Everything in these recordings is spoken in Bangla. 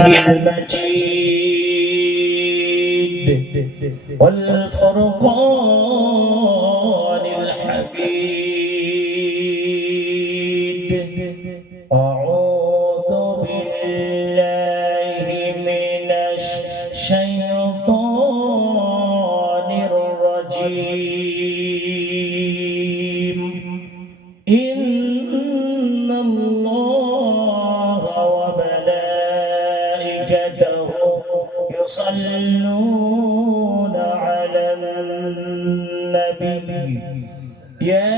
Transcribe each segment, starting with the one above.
المجيد والفرقان. يا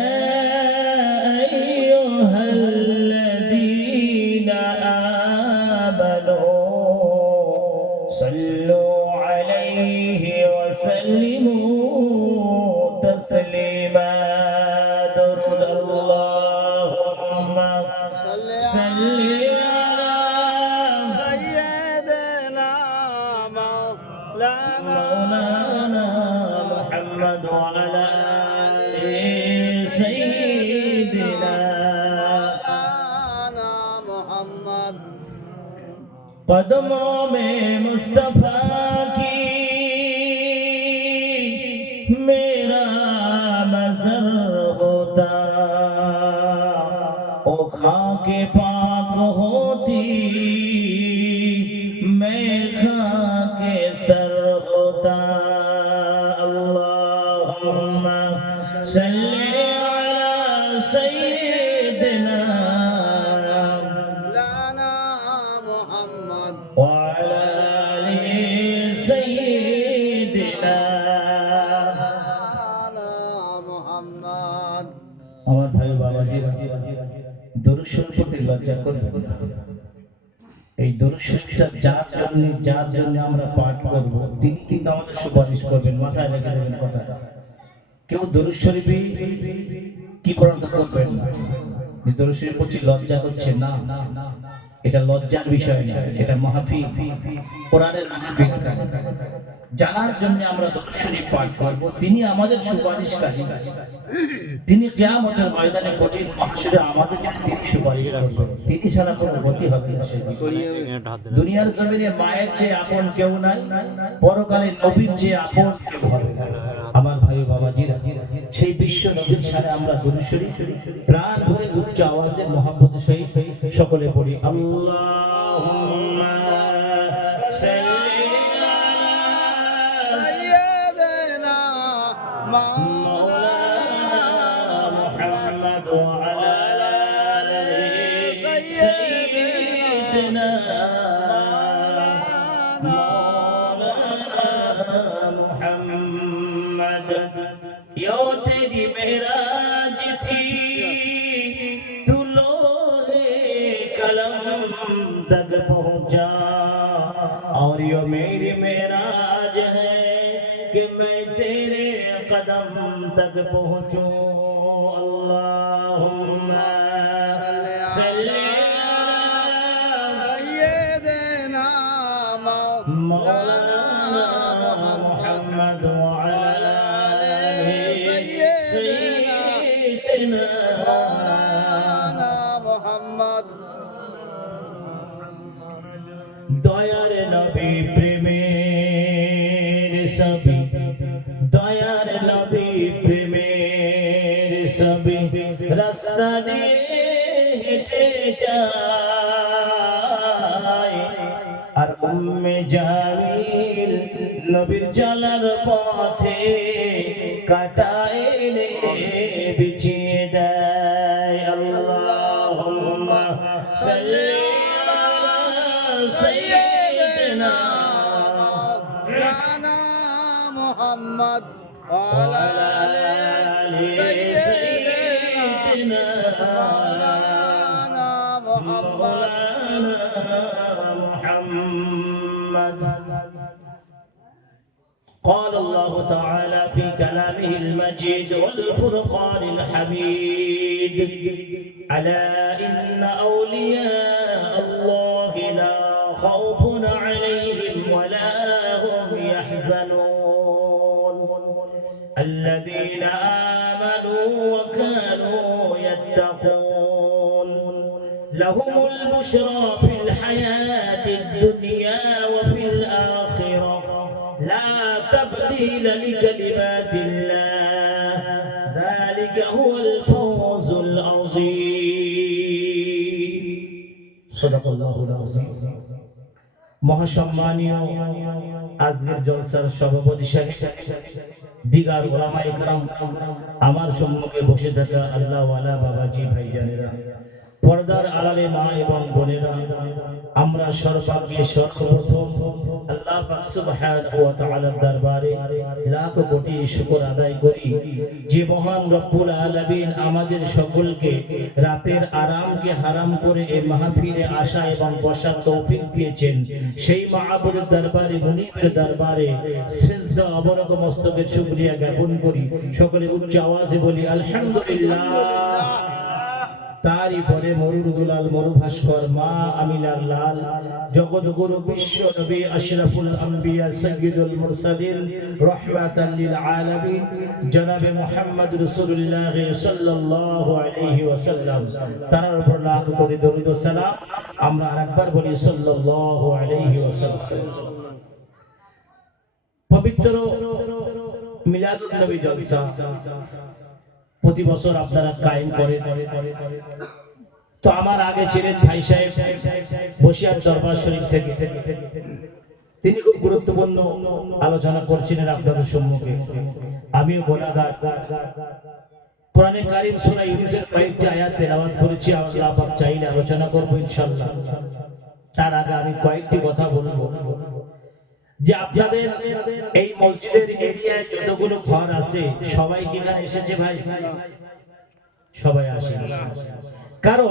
أيها الذين آمنوا صلوا عليه وسلموا تسليما. درد اللهم صل على سيدنا مولانا محمد وعلى آل قدموں میں مصطفیٰ کی میرا نظر ہوتا۔ او کھا کے پاک ہوتی میں کھا کے سر ہوتا۔ আমার ভাই বাবাজি দরুদ প্রতি লজ্জা করবেন না। এই দরুদ শরীফটা যার জন্য যার জন্য আমরা পাঠ করব, তিনি কিন্তু আমাদের সুপারিশ করবেন, মাথায় রেখে দেবেন কথাটা। কেউ দরুদ শরীফে কি পড়ান্ত করবেন না? দরুদ শরীফ লজ্জা হচ্ছে না। এটা লজ্জার বিষয় না, এটা মাহফিল। কোরআনের মাহফিল। জানার জন্য আমরা দরুদ শরীফ পাঠ করব তিনি আমাদের সুপারিশকারী তিনি কিয়ামতের ময়দানে কঠিন মহাসুরে আমাদের জন্য তিনি সুপারিশ করবেন তিনি ছাড়া কোনো গতি হবে দুনিয়ার জমিনে মায়ের চেয়ে আপন কেউ নাই পরকালে নবীর চেয়ে আপন কেউ হবে আমার ভাই বাবাজিরা সেই বিশ্ব নবীর সাথে আমরা দুরুশরী প্রাণ ভরে উচ্চ আওয়াজে মহাব্বতের সহিত সকলে পড়ি আল্লাহুম্মা مولانا محمد وعلى آل سيدنا مولانا कदम तक पहुंचूं अल्लाहुम्मा सल्ली अला سيدنا مولانا مولانا محمد وعلى آله سيدنا مولانا محمد দয়ার নবী প্রেমের সবই রাস্তা দিয়ে হেঁটে যায়। আর উম্মে জামিল নবীর চলার পথে কাটায় مولانا محمد. قال الله تعالى في كلامه المجيد والفرقان الحميد. ألا إن أولياء الله لا خوف يتقون لهم البشرى في الحياة الدنيا الدنيا وفي الآخرة لا تبديل لكلمات الله ذلك هو الفوز العظيم صدق الله العظيم মহাসম্মানীয় আজকের জলসার সভাপতি সাহেব দিগার ওলামা ইকরাম আমার সম্মুখে বসে থাকা আল্লাহ ওয়ালা বাবাজি ভাইজানেরা পর্দার আড়ালে মা এবং বোনেরা, আমরা সর্বাগ্যে সর্বপ্রথম আল্লাহ পাক সুবহানাহু ওয়া তাআলার দরবারে লাখ কোটি শুকর আদায় করি। যে মহান রব্বুল আলামিন আমাদের সকলকে রাতের আরামকে হারাম করে এই মাহফিলে আসা এবং বসার তৌফিক দিয়েছেন। সেই মাহবুবের দরবারে মুনিবের দরবারে শ্রেষ্ঠ অবরক মস্তকের শুকরিয়া জ্ঞাপন করি। সকলে উচ্চ আওয়াজে বলি, আলহামদুলিল্লাহ। তারই পরে মরুর দুলাল মরু ভাস্কর মা আমিনার লাল জগৎ গুরু বিশ্ব নবী আশরাফুল আম্বিয়া সৈয়দুল মুরসালিন রহমাতাল লিল আলামিন, জনাবে মুহাম্মদ রাসূলুল্লাহ সাল্লাল্লাহু আলাইহি ওয়াসাল্লাম। তার উপর লাখ কোটি দরুদ ও সালাম। আমরা আরেকবার বলি সাল্লাল্লাহু আলাইহি ওয়াসাল্লাম। পবিত্র মিলাদুন নবী জলসা। প্রতি বছর আপনারা কায়েম করেন। তো আমার আগে ছিলেন ভাই সাহেব বসিয়ার দরবার শরীফ থেকে। তিনি খুব গুরুত্বপূর্ণ আলোচনা করছিলেন আপনাদের সম্মুখে। আমিও গোনাগার কোরআনে কারিম সূরা ইউনূসের কয়েকটি আয়াত করেছি চাইলে আলোচনা করব ইনশাআল্লাহ। তার আগে আমি কয়েকটি কথা বলব। যে আপনাদের এই মসজিদের এরিয়ায় যতগুলো ঘর আছে, সবাই কি এখানে এসেছে ভাই? সবাই আসে কারণ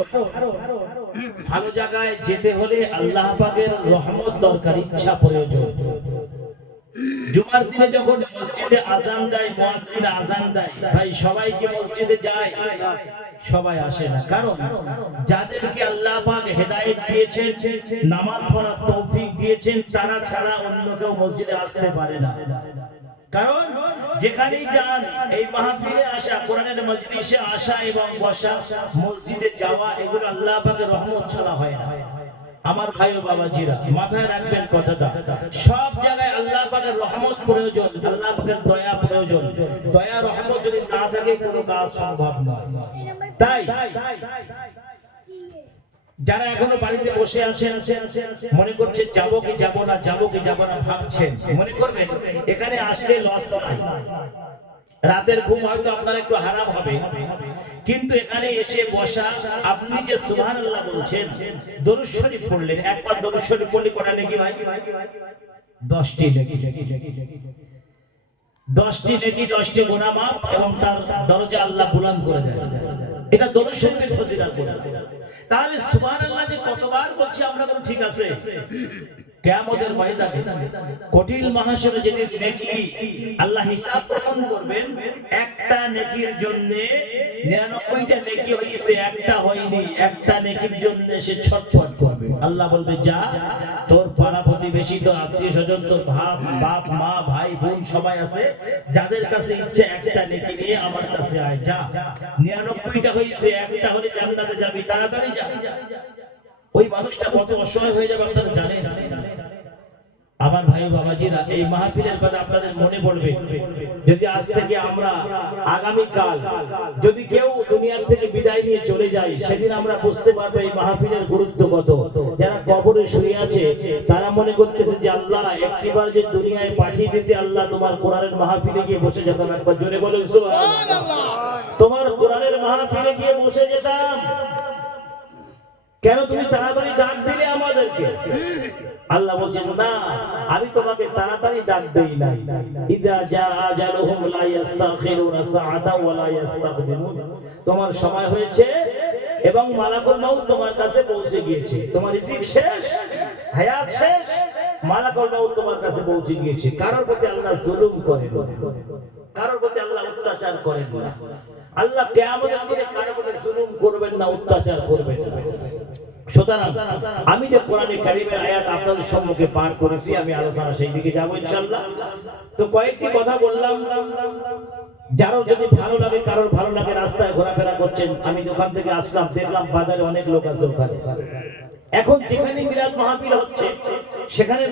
ভালো জায়গায় যেতে হলে আল্লাহ পাকের রহমত দরকার, ইচ্ছা প্রয়োজন। জুমার দিনে যখন মসজিদে আজান দেয় মুয়াজ্জিন আজান দেয়, ভাই সবাই কি মসজিদে যায়, সবাই আসে না। কারণ যাদেরকে আল্লাহ পাক হেদায়েত দিয়েছেন, নামাজ পড়ার তৌফিক দিয়েছেন, তারা ছাড়া অন্য কেউ মসজিদে আসতে পারে না। কারণ যেখানেই যান, এই মাহফিলে আসা, কোরআনের মজলিসে আসা এবং বসা, মসজিদে যাওয়া, এগুলো আল্লাহ পাকের রহমত ছাড়া হয় না। আমার ভাই ও বাবাজিরা, মাথায় রাখবেন কথাটা। সব জায়গায় আল্লাহ পাকের রহমত প্রয়োজন, আল্লাহ পাকের দয়া প্রয়োজন। দয়া, রহমত যদি না থাকে, কোনো কাজ সম্ভব নয়। তাই, যারা এখনও বাড়িতে বসে আছেন, মনে করছে যাব কি যাব না, যাব কি যাব না ভাবছেন। মনে করবেন, এখানে আসলে লস নাই। রাতের ঘুম হয়তো আপনার একটু হারাম হবে। কিন্তু এখানে এসে বসা, আপনি যে সুবহানাল্লাহ বলছেন, দরুদ শরীফ পড়লেন। একবার দরুদ শরীফ পড়লে কটা নাকি ভাই 10টি নাকি। দশটি নেকি, দশটি গুনাহ এবং তার দরজা আল্লাহ বুলন্দ করে দেয় এটা ফজিলত। বলে তাহলে সুবহানাল্লাহ যে কতবার বলছি আমরা ঠিক আছে? কিয়ামতের ময়দানে কঠিন মহাশরে যেদিন নেকি, আল্লাহ হিসাব গ্রহণ করবেন, একটা নেকির জন্য 99টা নেকি হয়েছে একটা হয়নি, একটা নেকির জন্য সে ছটফট করবে। আল্লাহ বলবে, যা, তোর পাড়া প্রতিবেশী, তোর আত্মীয় স্বজন, তোর ভাব, বাপ, মা, ভাই, বোন সবাই আছে, যাদের কাছে ইচ্ছে, একটা নেকি নিয়ে আমার কাছে আয়, যা। 99টা হয়েছে একটা হলে জান্নাতে যাবি, তাড়াতাড়ি যা। ওই মানুষটা কত অসহায় হয়ে যাবে আপনারা জানেন? আমার ভাই বাবাজিরা, এই মাহফিলের কথা আপনাদের মনে পড়বে। যদি আজ থেকে আমরা আগামী কাল যদি কেউ দুনিয়ার থেকে বিদায় নিয়ে চলে যায়, সেদিন আমরা বুঝতে পারব এই মাহফিলের গুরুত্ব কত। যারা কবরে শুয়ে আছে, তারা মনে করতেছে যে আল্লাহ, একটিবার যে দুনিয়ায় পাঠিয়ে দিতে আল্লাহ তোমার কোরআনের মাহফিলে গিয়ে বসে যেতাম একবার। জোরে বলে তোমার কোরআনের মাহফিলে গিয়ে বসে যেতাম। কেন তুমি তাড়াতাড়ি ডাক দিলে আমাদেরকে? আল্লাহ বলছেন, না, আমি তোমাকে তাড়াতাড়ি ডাক দেই নাই। ইদা জা আজালুহুম লা ইস্তাখিরুনা সাআতা ওয়া লা ইস্তাকদিমুন তোমার সময় হয়েছে এবং মালাকুল মাউত তোমার কাছে পৌঁছে গিয়েছে। তোমার রিজিক শেষ, হায়াত শেষ, মালাকুল মাউত তোমার কাছে পৌঁছে গিয়েছে। কারোর প্রতি আল্লাহ জুলুম করেন কারোর প্রতি আল্লাহ অত্যাচার করেন না। আল্লাহ কিয়ামতের দিনে কারোর প্রতি জুলুম করবেন না, অত্যাচার করবেন না। সুতরাং আমি যে কোরআনে কারিমের আয়াত আপনাদের সম্মুখে পাঠ করেছি, আমি আলোচনা সেই দিকে যাব ইনশাল্লাহ তো কয়েকটি কথা বললাম। যারও যদি ভালো লাগে, কারোর ভালো লাগে, রাস্তায় ঘোরাফেরা করছেন, আমি দোকান থেকে আসলাম, দেখলাম বাজারে অনেক লোক আছে ওখানে। এখন যেখানে বিরাট মাহফিল হচ্ছে, সেখানে